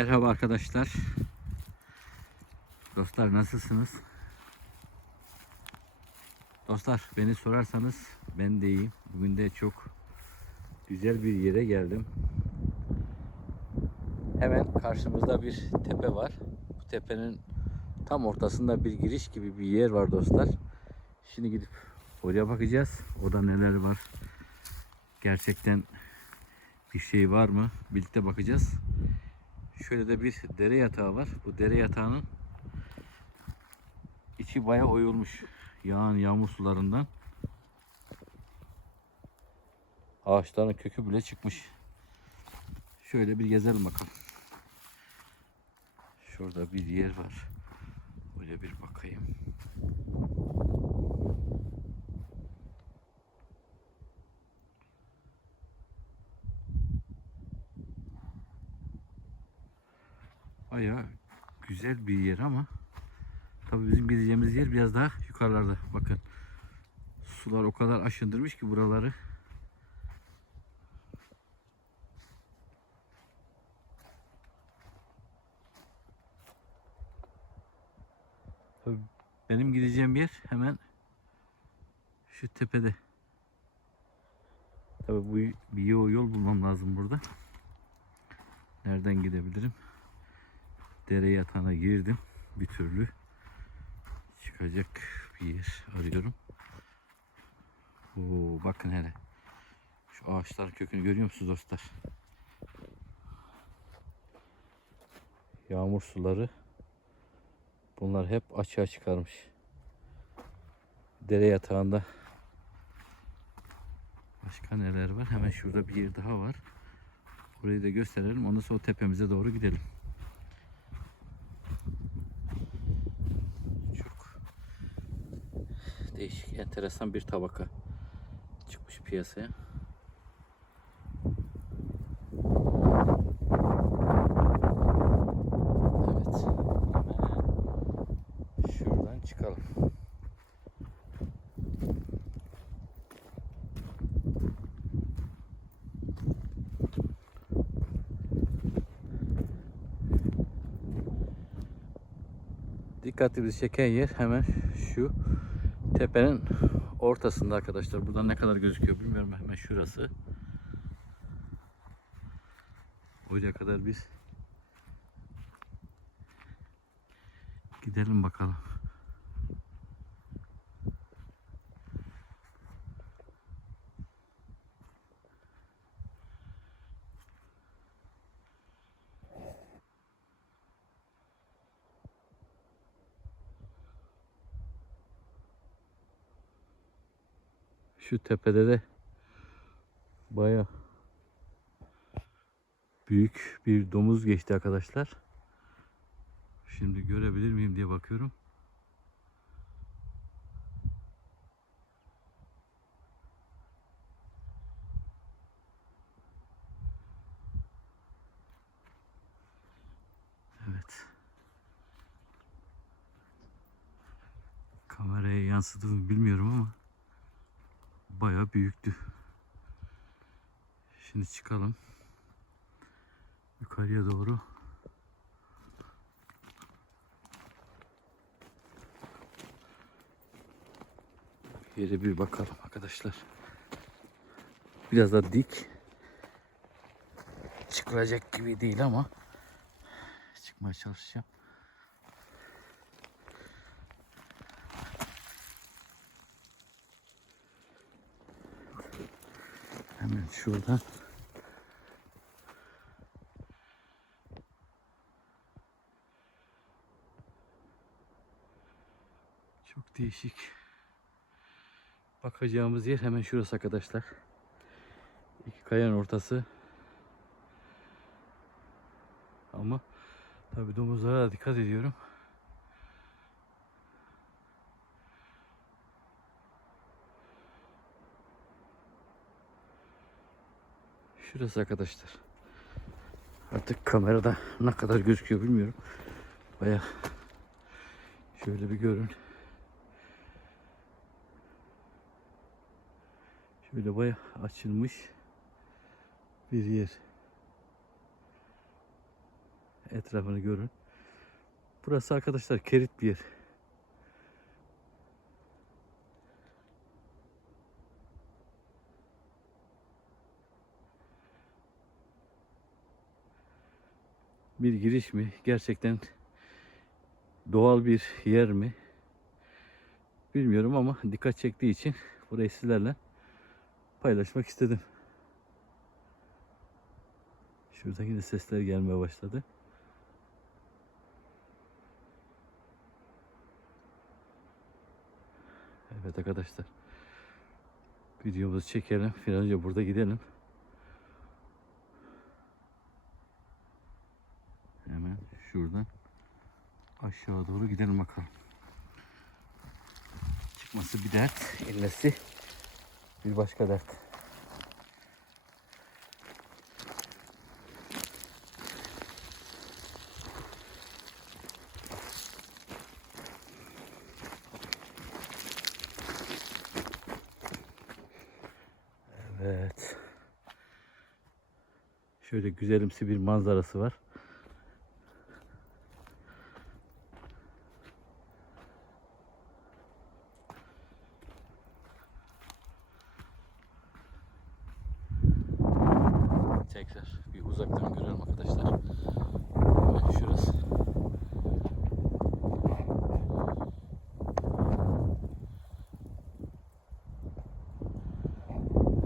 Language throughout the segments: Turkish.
Merhaba arkadaşlar. Dostlar nasılsınız? Dostlar beni sorarsanız ben de iyiyim. Bugün de çok güzel bir yere geldim. Hemen karşımızda bir tepe var. Bu tepenin tam ortasında bir giriş gibi bir yer var dostlar. Şimdi gidip oraya bakacağız. Orada neler var? Gerçekten bir şey var mı? Birlikte bakacağız. Şöyle de bir dere yatağı var. Bu dere yatağının içi bayağı oyulmuş. Yağan yağmur sularından. Ağaçların kökü bile çıkmış. Şöyle bir gezelim bakalım. Şurada bir yer var. Öyle bir bakayım. Baya güzel bir yer ama tabii bizim gideceğimiz yer biraz daha yukarılarda. Bakın sular o kadar aşındırmış ki buraları. Benim gideceğim yer hemen şu tepede. Tabii bu bir yol bulmam lazım burada. Nereden gidebilirim? Dere yatağına girdim bir türlü çıkacak bir yer arıyorum. Oo, bakın hele. Şu ağaçların kökünü görüyor musunuz dostlar? Yağmur suları bunlar hep açığa çıkarmış. Dere yatağında başka neler var? Hemen şurada bir yer daha var. Orayı da gösterelim. Ondan sonra tepemize doğru gidelim. Değişik, enteresan bir tabaka çıkmış piyasaya. Evet. Şuradan çıkalım. Dikkatimizi çeken yer hemen şu tepenin ortasında arkadaşlar. Buradan ne kadar gözüküyor bilmiyorum. Hemen şurası. Oraya kadar biz gidelim bakalım. Şu tepede de baya büyük bir domuz geçti arkadaşlar. Şimdi görebilir miyim diye bakıyorum. Evet. Kameraya yansıdı mı bilmiyorum ama bayağı büyüktü. Şimdi çıkalım. Yukarıya doğru. Yere bir bakalım arkadaşlar. Biraz da dik. Çıkılacak gibi değil ama çıkmaya çalışacağım. Hemen şuradan. Çok değişik. Bakacağımız yer hemen şurası arkadaşlar. İki kayanın ortası. Ama tabi domuzlara dikkat ediyorum. Şurası arkadaşlar. Artık kamerada ne kadar gözüküyor bilmiyorum. Baya şöyle bir görün. Şöyle baya açılmış bir yer. etrafını görün. Burası arkadaşlar kerit bir yer. Bir giriş mi? Gerçekten doğal bir yer mi? Bilmiyorum ama dikkat çektiği için burayı sizlerle paylaşmak istedim. Şuradaki de sesler gelmeye başladı. Evet arkadaşlar. Videomuzu çekelim. Önce burada gidelim. Şuradan aşağı doğru gidelim bakalım. Çıkması bir dert, inmesi bir başka dert. Evet. Şöyle güzelimsi bir manzarası var. Tekrar bir uzaktan görelim arkadaşlar. Şurası.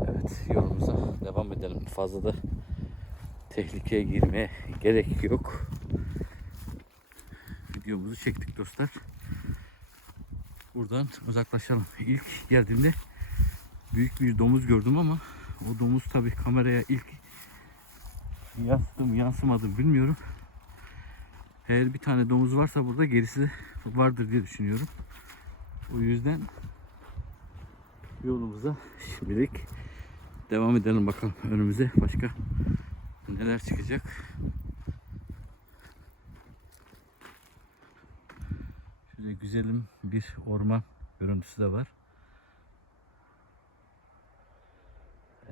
Evet yolumuza devam edelim. Fazla da tehlikeye girmeye gerek yok. Videomuzu çektik dostlar. Buradan uzaklaşalım. İlk geldiğimde büyük bir domuz gördüm ama o domuz tabi kameraya ilk yansıdı mı yansımadı mı bilmiyorum. Eğer bir tane domuz varsa burada gerisi vardır diye düşünüyorum. O yüzden yolumuza şimdilik devam edelim bakalım önümüze başka neler çıkacak. Şöyle güzelim bir orman görüntüsü de var.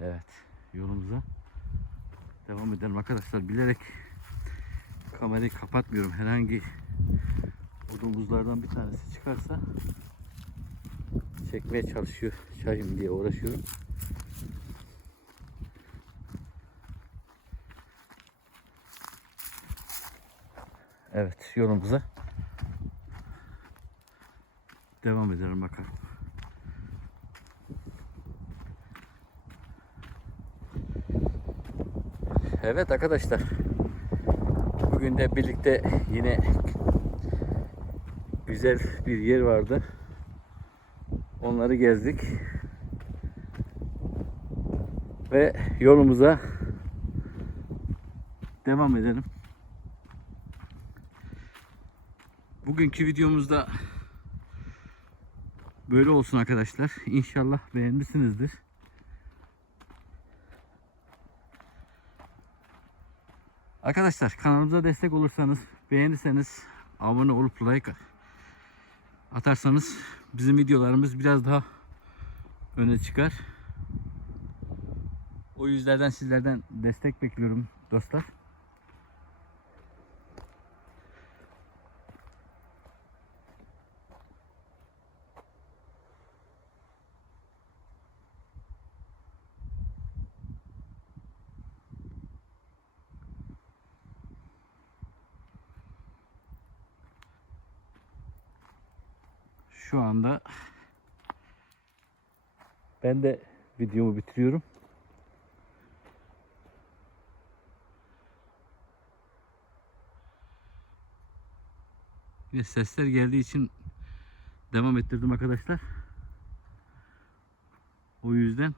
Evet yolumuza devam edelim arkadaşlar bilerek kamerayı kapatmıyorum herhangi o domuzlardan bir tanesi çıkarsa çekmeye çalışıyor çayım diye uğraşıyorum. Evet yolumuza devam edelim bakalım. Evet arkadaşlar. Bugün de birlikte yine güzel bir yer vardı. Onları gezdik. Ve yolumuza devam edelim. Bugünkü videomuzda böyle olsun arkadaşlar. İnşallah beğenmişsinizdir. Arkadaşlar kanalımıza destek olursanız, beğenirseniz, abone olup like atarsanız bizim videolarımız biraz daha öne çıkar. O yüzlerden sizlerden destek bekliyorum dostlar. Şu anda ben de videomu bitiriyorum. Yine sesler geldiği için devam ettirdim arkadaşlar. O yüzden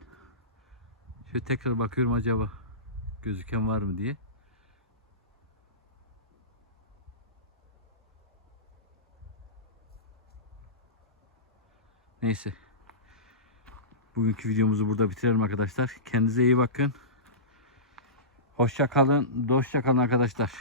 şöyle tekrar bakıyorum acaba gözüken var mı diye. Neyse. Bugünkü videomuzu burada bitirelim arkadaşlar. Kendinize iyi bakın. Hoşça kalın. Dostça kalın arkadaşlar.